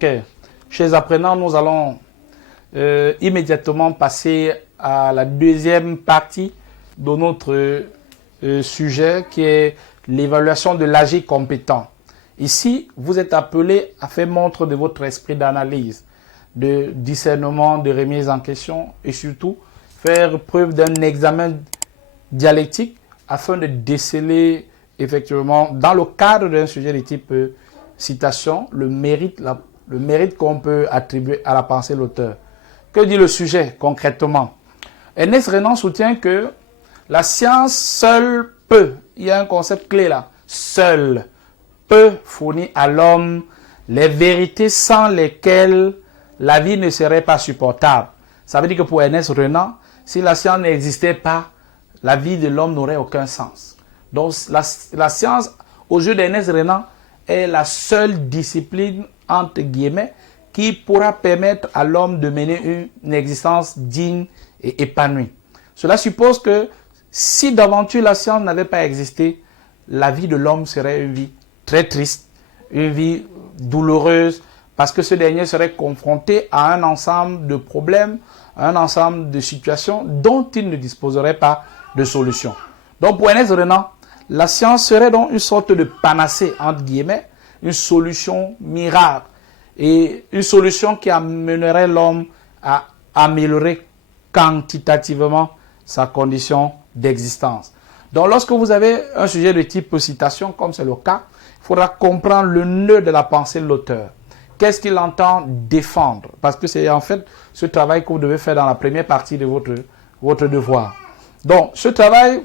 Ok. Chers apprenants, nous allons immédiatement passer à la deuxième partie de notre sujet qui est l'évaluation de l'agir compétent. Ici, vous êtes appelés à faire montre de votre esprit d'analyse, de discernement, de remise en question et surtout faire preuve d'un examen dialectique afin de déceler effectivement dans le cadre d'un sujet de type citation le mérite qu'on peut attribuer à la pensée de l'auteur. Que dit le sujet concrètement? Ernest Renan soutient que la science seule peut, il y a un concept clé là, seule peut fournir à l'homme les vérités sans lesquelles la vie ne serait pas supportable. Ça veut dire que pour Ernest Renan, si la science n'existait pas, la vie de l'homme n'aurait aucun sens. Donc la science, aux yeux d'Ernest Renan, est la seule discipline, entre guillemets, qui pourra permettre à l'homme de mener une existence digne et épanouie. Cela suppose que si d'aventure la science n'avait pas existé, la vie de l'homme serait une vie très triste, une vie douloureuse, parce que ce dernier serait confronté à un ensemble de problèmes, à un ensemble de situations dont il ne disposerait pas de solution. Donc pour Ernest Renan, la science serait donc une sorte de panacée, entre guillemets, une solution miracle, et une solution qui amènerait l'homme à améliorer quantitativement sa condition d'existence. Donc lorsque vous avez un sujet de type citation, comme c'est le cas, il faudra comprendre le nœud de la pensée de l'auteur. Qu'est-ce qu'il entend défendre? Parce que c'est en fait ce travail que vous devez faire dans la première partie de votre devoir. Donc ce travail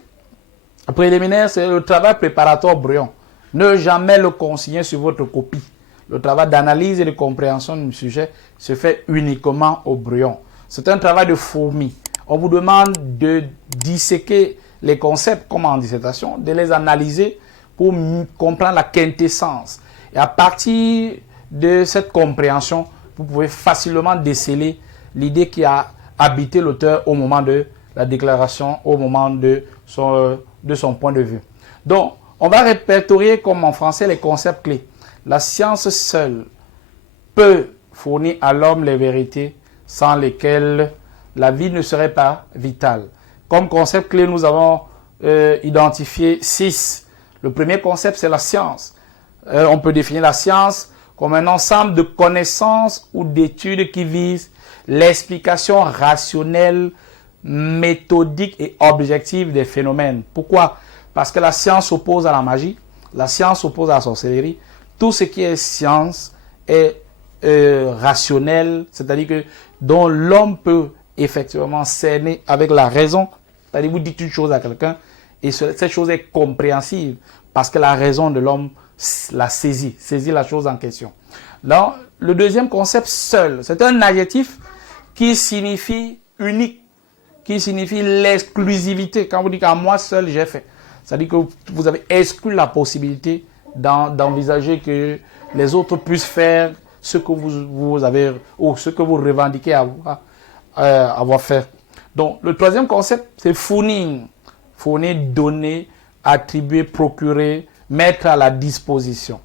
préliminaire, c'est le travail préparatoire brouillon. Ne jamais le consigner sur votre copie. Le travail d'analyse et de compréhension du sujet se fait uniquement au brouillon. C'est un travail de fourmi. On vous demande de disséquer les concepts comme en dissertation, de les analyser pour comprendre la quintessence. Et à partir de cette compréhension, vous pouvez facilement déceler l'idée qui a habité l'auteur au moment de la déclaration, au moment de son point de vue. Donc, on va répertorier comme en français les concepts clés. La science seule peut fournir à l'homme les vérités sans lesquelles la vie ne serait pas vitale. Comme concept clé, nous avons identifié 6. Le premier concept, c'est la science. On peut définir la science comme un ensemble de connaissances ou d'études qui visent l'explication rationnelle, méthodique et objective des phénomènes. Pourquoi? Parce que la science s'oppose à la magie, la science s'oppose à la sorcellerie. Tout ce qui est science est rationnel, c'est-à-dire que dont l'homme peut effectivement cerner avec la raison. C'est-à-dire vous dites une chose à quelqu'un et cette chose est compréhensible parce que la raison de l'homme la saisit la chose en question. Donc, le deuxième concept, seul, c'est un adjectif qui signifie unique, qui signifie l'exclusivité. Quand vous dites qu'à moi seul j'ai fait, c'est-à-dire que vous avez exclu la possibilité d'envisager que les autres puissent faire ce que vous avez ou ce que vous revendiquez avoir fait. Donc, le troisième concept, c'est fournir. Fournir, donner, attribuer, procurer, mettre à la disposition.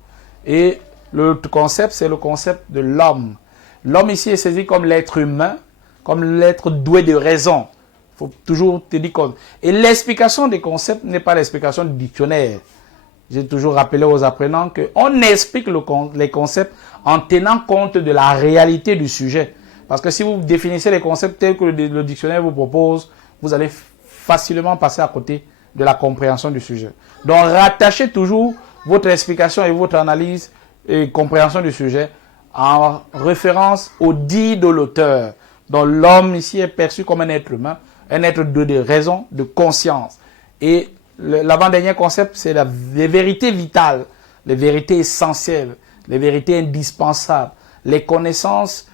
Et l'autre concept, c'est le concept de l'homme. L'homme ici est saisi comme l'être humain, comme l'être doué de raison. Il faut toujours tenir compte. Et l'explication des concepts n'est pas l'explication du dictionnaire. J'ai toujours rappelé aux apprenants qu'on explique les concepts en tenant compte de la réalité du sujet. Parce que si vous définissez les concepts tels que le dictionnaire vous propose, vous allez facilement passer à côté de la compréhension du sujet. Donc, rattachez toujours votre explication et votre analyse et compréhension du sujet en référence au dit de l'auteur. Donc, l'homme ici est perçu comme un être humain, un être de raison, de conscience. Et l'avant-dernier concept, c'est les vérités vitales, les vérités essentielles, les vérités indispensables, les connaissances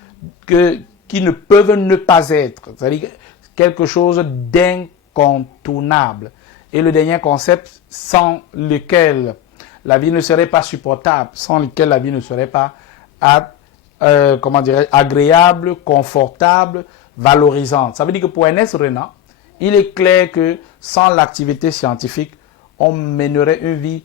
qui ne peuvent ne pas être, c'est-à-dire quelque chose d'incontournable. Et le dernier concept, sans lequel la vie ne serait pas supportable, sans lequel la vie ne serait pas agréable, confortable, valorisante. Ça veut dire que pour Ernest Renan, il est clair que sans l'activité scientifique, on mènerait une vie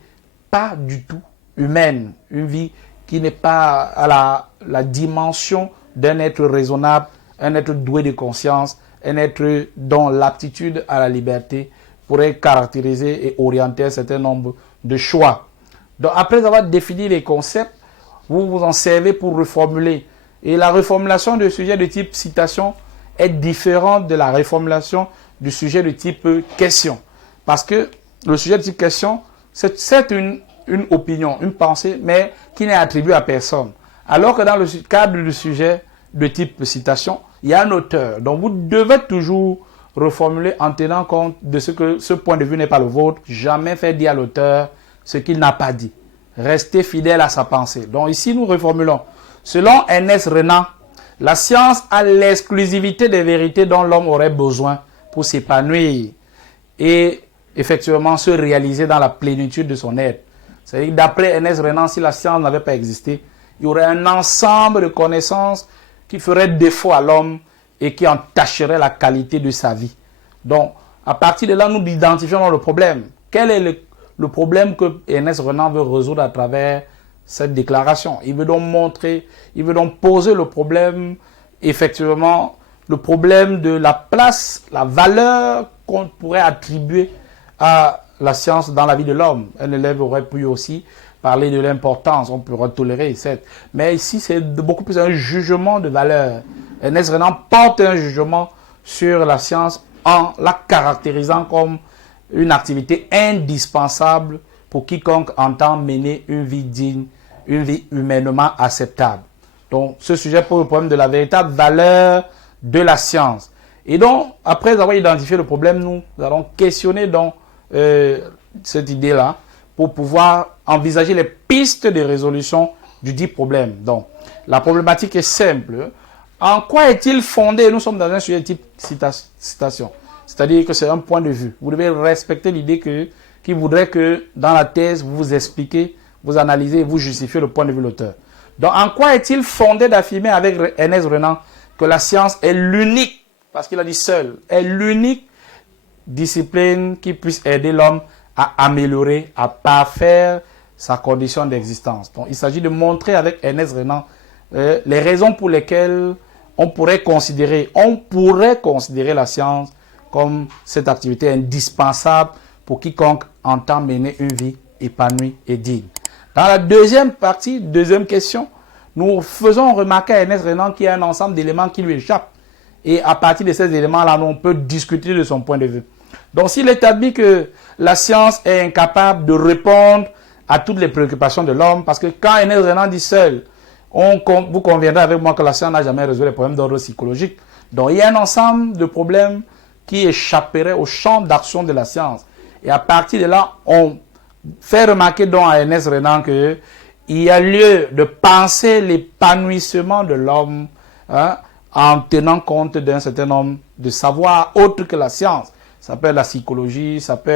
pas du tout humaine, une vie qui n'est pas à la dimension d'un être raisonnable, un être doué de conscience, un être dont l'aptitude à la liberté pourrait caractériser et orienter un certain nombre de choix. Donc après avoir défini les concepts, vous vous en servez pour reformuler. Et la reformulation de sujet de type citation est différente de la reformulation du sujet de type question. Parce que le sujet de type question, c'est une opinion, une pensée, mais qui n'est attribuée à personne. Alors que dans le cadre du sujet de type citation, il y a un auteur. Donc vous devez toujours reformuler en tenant compte de ce que ce point de vue n'est pas le vôtre. Jamais faire dire à l'auteur ce qu'il n'a pas dit. Restez fidèle à sa pensée. Donc ici, nous reformulons. Selon Ernest Renan, la science a l'exclusivité des vérités dont l'homme aurait besoin pour s'épanouir et effectivement se réaliser dans la plénitude de son être. C'est-à-dire, d'après Ernest Renan, si la science n'avait pas existé, il y aurait un ensemble de connaissances qui ferait défaut à l'homme et qui entacherait la qualité de sa vie. Donc, à partir de là, nous identifions le problème. Quel est le problème que Ernest Renan veut résoudre à travers cette déclaration? Il veut donc montrer, il veut donc poser le problème, effectivement, le problème de la place, la valeur qu'on pourrait attribuer à la science dans la vie de l'homme. Un élève aurait pu aussi parler de l'importance, on pourrait tolérer, certes. Mais ici, c'est beaucoup plus un jugement de valeur. Ernest Renan porte un jugement sur la science en la caractérisant comme une activité indispensable pour quiconque entend mener une vie digne, une vie humainement acceptable. Donc, ce sujet pose le problème de la véritable valeur de la science. Et donc, après avoir identifié le problème, nous allons questionner donc cette idée-là pour pouvoir envisager les pistes de résolution du dit problème. Donc, la problématique est simple. En quoi est-il fondé? Nous sommes dans un sujet type citation. C'est-à-dire que c'est un point de vue. Vous devez respecter l'idée qui voudrait que dans la thèse, vous vous expliquez, vous analysez et vous justifiez le point de vue de l'auteur. Donc, en quoi est-il fondé d'affirmer avec Ernest Renan que la science est l'unique, parce qu'il a dit seul, est l'unique discipline qui puisse aider l'homme à améliorer, à parfaire sa condition d'existence. Donc, il s'agit de montrer avec Ernest Renan les raisons pour lesquelles on pourrait considérer la science comme cette activité indispensable pour quiconque entend mener une vie épanouie et digne. Dans la deuxième partie, deuxième question, nous faisons remarquer à Ernest Renan qu'il y a un ensemble d'éléments qui lui échappent. Et à partir de ces éléments-là, on peut discuter de son point de vue. Donc, s'il établit que la science est incapable de répondre à toutes les préoccupations de l'homme, parce que quand Ernest Renan dit seul, vous conviendrez avec moi que la science n'a jamais résolu les problèmes d'ordre psychologique. Donc, il y a un ensemble de problèmes qui échapperaient au champ d'action de la science. Et à partir de là, on fait remarquer donc à Ernest Renan qu'il y a lieu de penser l'épanouissement de l'homme en tenant compte d'un certain nombre de savoirs autres que la science. Ça peut être la psychologie, ça peut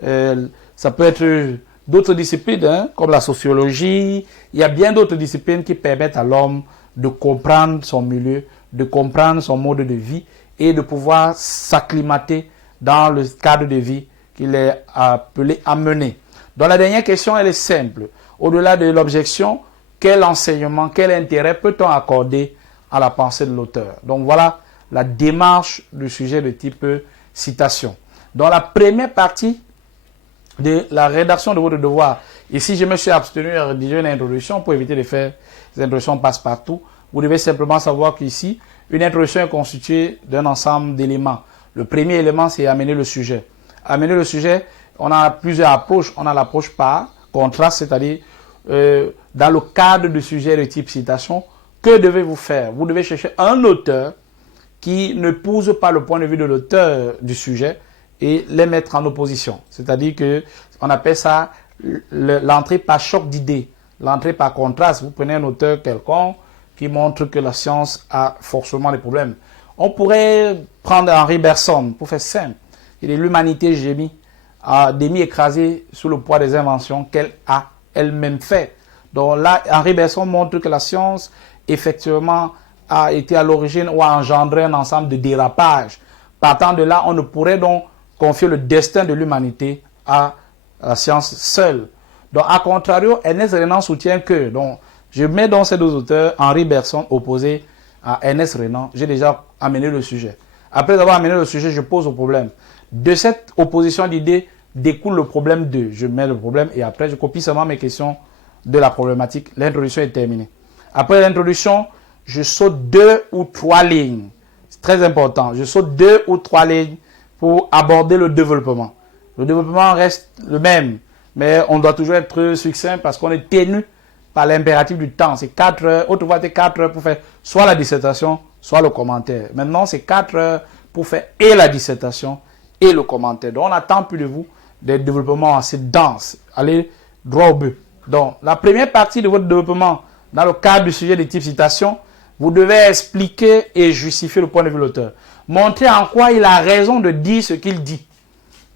être d'autres disciplines comme la sociologie. Il y a bien d'autres disciplines qui permettent à l'homme de comprendre son milieu, de comprendre son mode de vie et de pouvoir s'acclimater dans le cadre de vie qu'il est appelé à mener. Donc la dernière question, elle est simple. Au-delà de l'objection, quel enseignement, quel intérêt peut-on accorder à la pensée de l'auteur? Donc voilà la démarche du sujet de type citation. Dans la première partie de la rédaction de votre devoir, ici je me suis abstenu à rédiger une introduction pour éviter de faire des introductions passe-partout. Vous devez simplement savoir qu'ici, une introduction est constituée d'un ensemble d'éléments. Le premier élément, c'est amener le sujet. Amener le sujet, on a plusieurs approches. On a l'approche par contraste, c'est-à-dire dans le cadre du sujet de type citation, que devez-vous faire? Vous devez chercher un auteur qui ne pose pas le point de vue de l'auteur du sujet et les mettre en opposition. C'est-à-dire que on appelle ça l'entrée par choc d'idées, l'entrée par contraste. Vous prenez un auteur quelconque qui montre que la science a forcément des problèmes. On pourrait prendre Henri Bergson, pour faire simple. Il est l'humanité gémit, écrasée sous le poids des inventions qu'elle a elle-même fait. Donc là, Henri Bergson montre que la science, effectivement, a été à l'origine ou a engendré un ensemble de dérapages. Partant de là, on ne pourrait donc confier le destin de l'humanité à la science seule. Donc, à contrario, Ernest Renan soutient que, donc, je mets donc ces deux auteurs, Henri Bergson, opposés à Ernest Renan. J'ai déjà amené le sujet. Après avoir amené le sujet, je pose le problème. De cette opposition d'idées découle le problème 2. Je mets le problème et après, je copie seulement mes questions de la problématique. L'introduction est terminée. Après l'introduction, je saute 2 ou 3 lignes. C'est très important. Je saute 2 ou 3 lignes pour aborder le développement. Le développement reste le même, mais on doit toujours être succinct parce qu'on est tenu par l'impératif du temps. C'est 4 heures. Autrefois, c'était 4 heures pour faire soit la dissertation, soit le commentaire. Maintenant, c'est 4 heures pour faire et la dissertation et le commentaire. Donc, on n'attend plus de vous des développements assez denses. Allez droit au but. Donc, la première partie de votre développement, dans le cadre du sujet de type citation, vous devez expliquer et justifier le point de vue de l'auteur. Montrer en quoi il a raison de dire ce qu'il dit.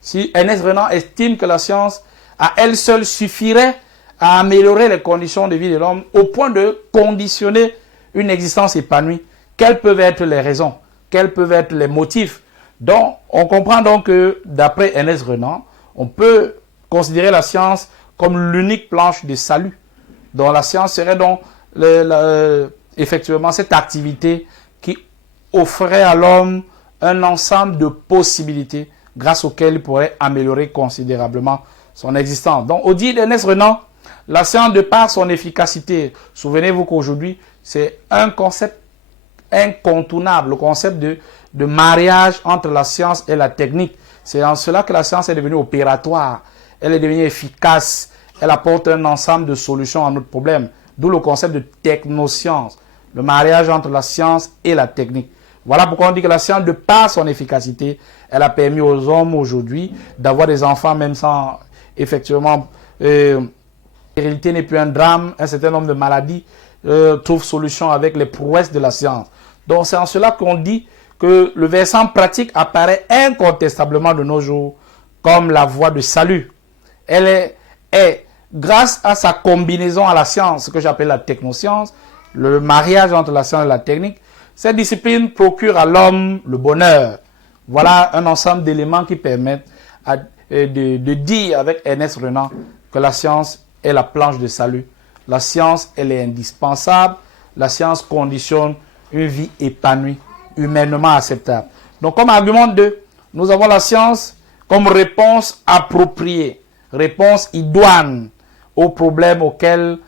Si Ernest Renan estime que la science, à elle seule, suffirait à améliorer les conditions de vie de l'homme au point de conditionner une existence épanouie, quelles peuvent être les raisons? Quels peuvent être les motifs? Donc, on comprend donc que, d'après Ernest Renan, on peut considérer la science comme l'unique planche de salut. Donc, la science serait donc effectivement cette activité qui offrait à l'homme un ensemble de possibilités grâce auxquelles il pourrait améliorer considérablement son existence. Donc, au dit d'Ernest Renan, la science, de par son efficacité, souvenez-vous qu'aujourd'hui, c'est un concept incontournable, le concept de mariage entre la science et la technique. C'est en cela que la science est devenue opératoire, elle est devenue efficace, elle apporte un ensemble de solutions à notre problème, d'où le concept de technoscience, le mariage entre la science et la technique. Voilà pourquoi on dit que la science, de par son efficacité, elle a permis aux hommes aujourd'hui d'avoir des enfants même sans, effectivement, la stérilité n'est plus un drame, un certain nombre de maladies trouvent solution avec les prouesses de la science. Donc c'est en cela qu'on dit que le versant pratique apparaît incontestablement de nos jours comme la voie de salut. Elle est grâce à sa combinaison à la science, ce que j'appelle la technoscience, le mariage entre la science et la technique, cette discipline procure à l'homme le bonheur. Voilà un ensemble d'éléments qui permettent de dire avec Ernest Renan que la science est la planche de salut. La science, elle est indispensable. La science conditionne une vie épanouie, humainement acceptable. Donc, comme argument 2, nous avons la science comme réponse appropriée, réponse idoine aux problèmes auxquels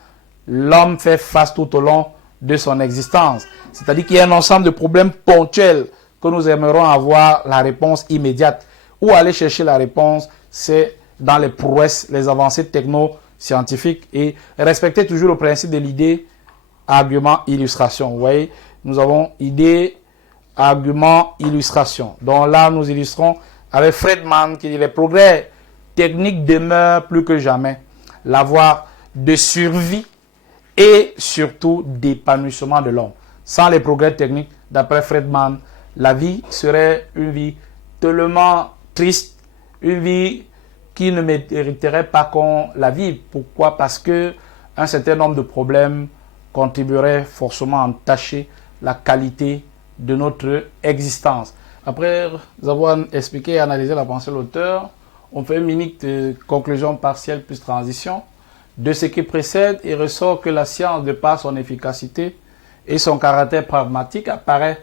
l'homme fait face tout au long de son existence. C'est-à-dire qu'il y a un ensemble de problèmes ponctuels que nous aimerons avoir la réponse immédiate. Où aller chercher la réponse, c'est dans les prouesses, les avancées techno-scientifiques et respecter toujours le principe de l'idée, argument, illustration. Vous voyez, nous avons idée, argument, illustration. Donc là, nous illustrons avec Friedman qui dit les progrès techniques demeurent plus que jamais la voie de survie et surtout d'épanouissement de l'homme. Sans les progrès techniques, d'après Friedman, la vie serait une vie tellement triste, une vie qui ne mériterait pas qu'on la vive. Pourquoi? Parce que un certain nombre de problèmes contribueraient forcément à entacher la qualité de notre existence. Après avoir expliqué et analysé la pensée de l'auteur, on fait une minute conclusion partielle plus transition. De ce qui précède, il ressort que la science, de par son efficacité et son caractère pragmatique, apparaît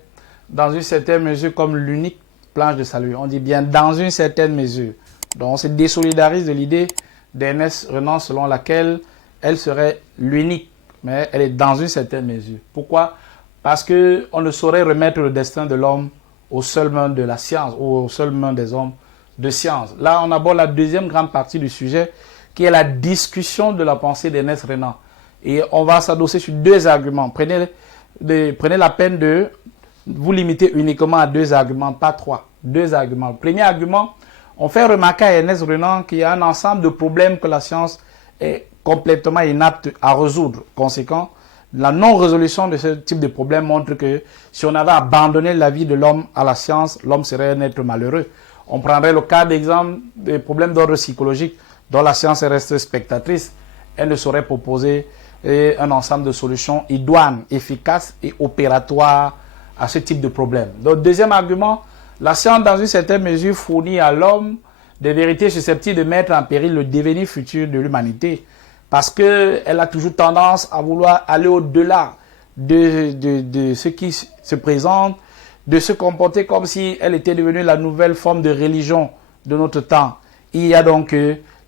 dans une certaine mesure comme l'unique planche de salut. On dit bien dans une certaine mesure. Donc on se désolidarise de l'idée d'Ernest Renan selon laquelle elle serait l'unique, mais elle est dans une certaine mesure. Pourquoi? Parce qu'on ne saurait remettre le destin de l'homme aux seules mains de la science ou aux seules mains des hommes de science. Là, on aborde la deuxième grande partie du sujet qui est la discussion de la pensée d'Ernest Renan. Et on va s'adosser sur 2 arguments. Prenez la peine de vous limiter uniquement à 2 arguments, pas 3. 2 arguments. Le premier argument, on fait remarquer à Ernest Renan qu'il y a un ensemble de problèmes que la science est complètement inapte à résoudre. Conséquent, la non-résolution de ce type de problème montre que si on avait abandonné la vie de l'homme à la science, l'homme serait un être malheureux. On prendrait le cas d'exemple des problèmes d'ordre psychologique dont la science reste spectatrice. Elle ne saurait proposer un ensemble de solutions idoines, efficaces et opératoires à ce type de problème. Donc, deuxième argument, la science, dans une certaine mesure, fournit à l'homme des vérités susceptibles de mettre en péril le devenir futur de l'humanité, parce qu'elle a toujours tendance à vouloir aller au-delà de ce qui se présente, de se comporter comme si elle était devenue la nouvelle forme de religion de notre temps. Il y a donc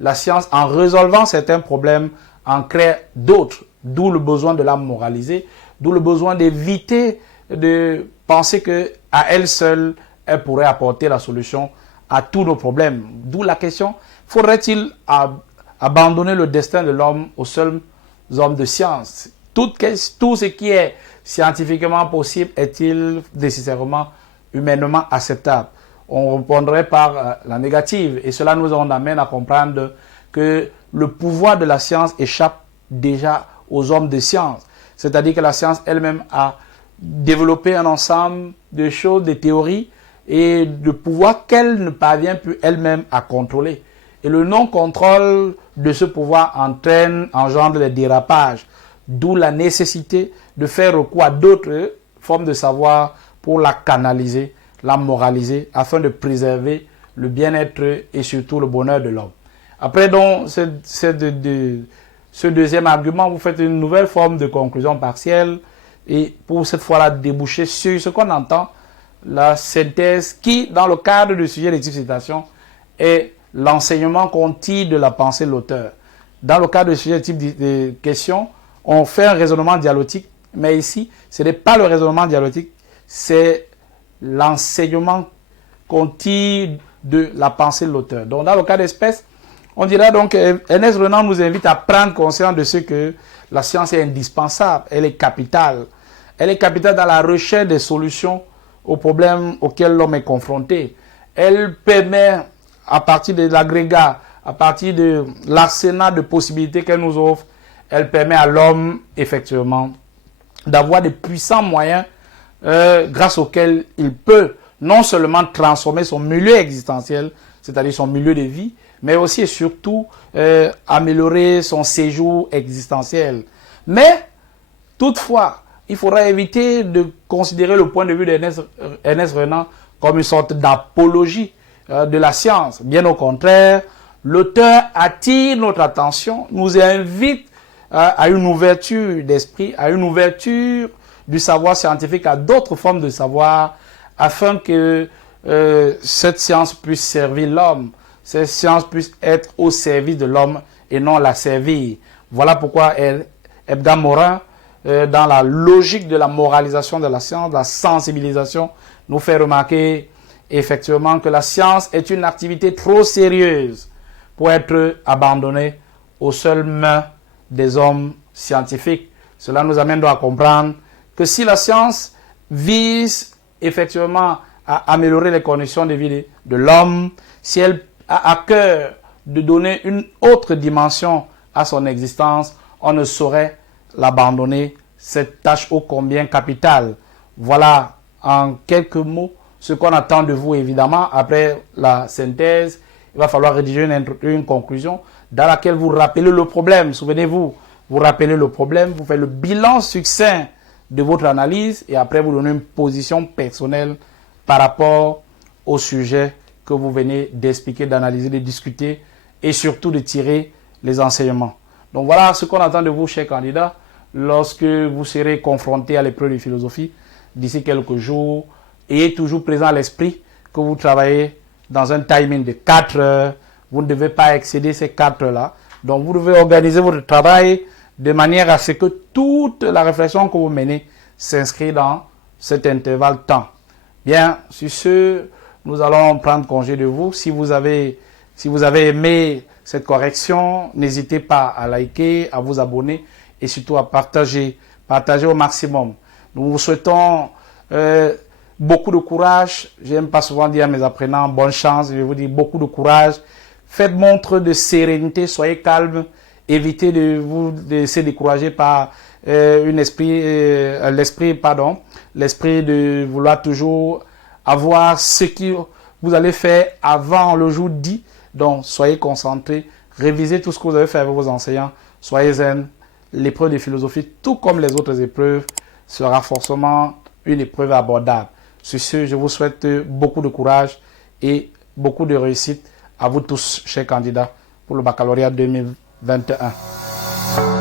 la science, en résolvant certains problèmes, en crée d'autres, d'où le besoin de la moraliser, d'où le besoin d'éviter de penser que à elle seule, elle pourrait apporter la solution à tous nos problèmes. D'où la question, faudrait-il abandonner le destin de l'homme aux seuls hommes de science? Tout ce qui est scientifiquement possible est-il nécessairement humainement acceptable? On répondrait par la négative, et cela nous amène à comprendre que le pouvoir de la science échappe déjà aux hommes de science. C'est-à-dire que la science elle-même a développé un ensemble de choses, de théories et de pouvoirs qu'elle ne parvient plus elle-même à contrôler. Et le non-contrôle de ce pouvoir engendre les dérapages, d'où la nécessité de faire recours à d'autres formes de savoir pour la canaliser, la moraliser, afin de préserver le bien-être et surtout le bonheur de l'homme. Après donc ce deuxième argument, vous faites une nouvelle forme de conclusion partielle et pour cette fois-là déboucher sur ce qu'on entend, la synthèse qui, dans le cadre du sujet des types de citation, est l'enseignement qu'on tire de la pensée de l'auteur. Dans le cadre du sujet des types de questions, on fait un raisonnement dialectique, mais ici, ce n'est pas le raisonnement dialectique, c'est l'enseignement qu'on tire de la pensée de l'auteur. Donc, dans le cas d'espèce, on dira donc Ernest Renan nous invite à prendre conscience de ce que la science est indispensable, elle est capitale. Elle est capitale dans la recherche des solutions aux problèmes auxquels l'homme est confronté. Elle permet, à partir de l'agrégat, à partir de l'arsenal de possibilités qu'elle nous offre, elle permet à l'homme, effectivement, d'avoir des puissants moyens grâce auxquels il peut non seulement transformer son milieu existentiel, c'est-à-dire son milieu de vie, mais aussi et surtout améliorer son séjour existentiel. Mais, toutefois, il faudra éviter de considérer le point de vue d'Ernest Renan comme une sorte d'apologie de la science. Bien au contraire, l'auteur attire notre attention, nous invite à une ouverture d'esprit, à une ouverture du savoir scientifique à d'autres formes de savoir, afin que cette science puisse servir l'homme, cette science puisse être au service de l'homme et non la servir. Voilà pourquoi Edgar Morin, dans la logique de la moralisation de la science, de la sensibilisation, nous fait remarquer effectivement que la science est une activité trop sérieuse pour être abandonnée aux seules mains des hommes scientifiques. Cela nous amène donc à comprendre que si la science vise effectivement à améliorer les conditions de vie de l'homme, si elle a à cœur de donner une autre dimension à son existence, on ne saurait l'abandonner, cette tâche ô combien capitale. Voilà en quelques mots ce qu'on attend de vous. Évidemment, après la synthèse, il va falloir rédiger une conclusion dans laquelle vous rappelez le problème. Souvenez-vous, vous rappelez le problème, vous faites le bilan succinct de votre analyse et après vous donnez une position personnelle par rapport au sujet que vous venez d'expliquer, d'analyser, de discuter et surtout de tirer les enseignements. Donc voilà ce qu'on attend de vous, chers candidats, lorsque vous serez confrontés à l'épreuve de philosophie d'ici quelques jours. Ayez toujours présent à l'esprit que vous travaillez dans un timing de 4 heures. Vous ne devez pas excéder ces 4 heures-là. Donc vous devez organiser votre travail de manière à ce que toute la réflexion que vous menez s'inscrit dans cet intervalle temps. Bien, sur ce, nous allons prendre congé de vous. Si vous avez aimé cette correction, n'hésitez pas à liker, à vous abonner et surtout à partager au maximum. Nous vous souhaitons beaucoup de courage. J'aime pas souvent dire à mes apprenants bonne chance. Je vais vous dire beaucoup de courage. Faites montre de sérénité, soyez calme. Évitez de vous laisser décourager par l'esprit de vouloir toujours avoir ce que vous allez faire avant le jour dit. Donc, soyez concentrés, révisez tout ce que vous avez fait avec vos enseignants, soyez zen. L'épreuve de philosophie, tout comme les autres épreuves, sera forcément une épreuve abordable. Sur ce, je vous souhaite beaucoup de courage et beaucoup de réussite à vous tous, chers candidats, pour le baccalauréat 2021.